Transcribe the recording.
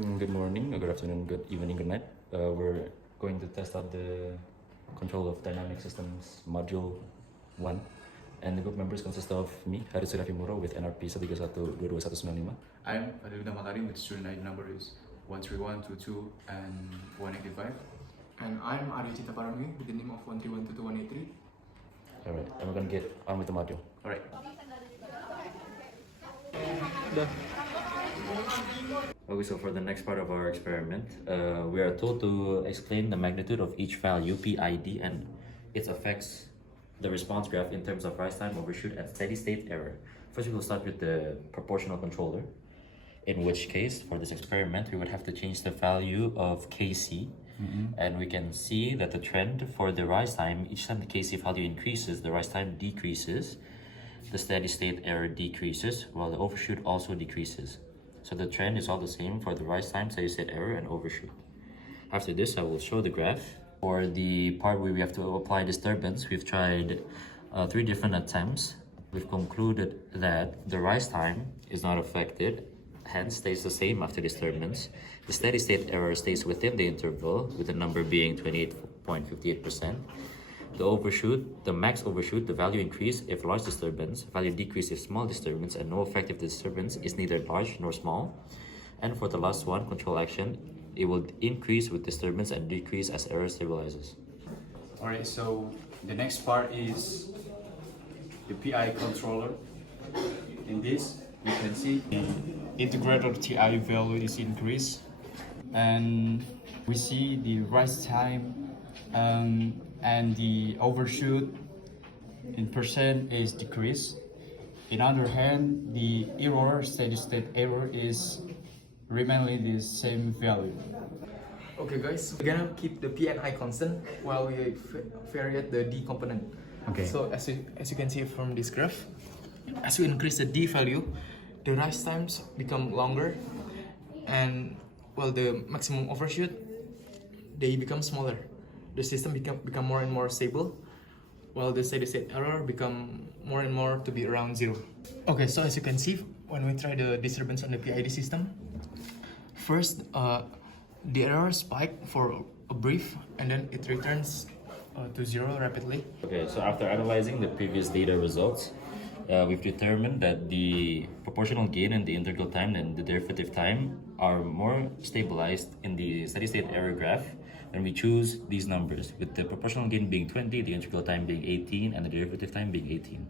Good morning, good afternoon, good evening, good night. We're going to test out the control of dynamic systems module 1. And the group members consist of me, Harits Finmuro with NRP 131222195. I'm Fadheel Makarim with student ID number is 13122 and 185. And I'm Ariya Cittaparami with the name of 131222183. Alright, and we're gonna get on with the module. Alright. Okay, so for the next part of our experiment, we are told to explain the magnitude of each value, PID, and its effects the response graph in terms of rise time, overshoot, and steady state error. First, we will start with the proportional controller, in which case, for this experiment, we would have to change the value of Kc, and we can see that the trend for the rise time, each time the Kc value increases, the rise time decreases, the steady state error decreases, while the overshoot also decreases. So the trend is all the same for the rise time, steady state error, and overshoot. After this, I will show the graph. For the part where we have to apply disturbance, we've tried 3 different attempts. We've concluded that the rise time is not affected, hence stays the same after disturbance. The steady state error stays within the interval, with the number being 28.58%. The overshoot, the max overshoot, the value increase if large disturbance, value decrease if small disturbance, and no effect if the disturbance is neither large nor small. And for the last one, control action, it will increase with disturbance and decrease as error stabilizes. Alright, so the next part is the PI controller. In this, you can see the integrator TI value is increased, and we see the rise time and the overshoot in percent is decreased. In other hand, the error, steady state error, is remaining the same value. Okay guys, we're gonna keep the P and I constant while we vary the D component. Okay. So as you can see from this graph, as we increase the D value, the rise times become longer, and while the maximum overshoot, they become smaller. The system become more and more stable, while the steady state error become more and more to be around 0. Okay, so as you can see, when we try the disturbance on the PID system, first the error spike for a brief, and then it returns to 0 rapidly. Okay, so after analyzing the previous data results, we've determined that the proportional gain and the integral time and the derivative time are more stabilized in the steady state error graph when we choose these numbers, with the proportional gain being 20, the integral time being 18, and the derivative time being 18.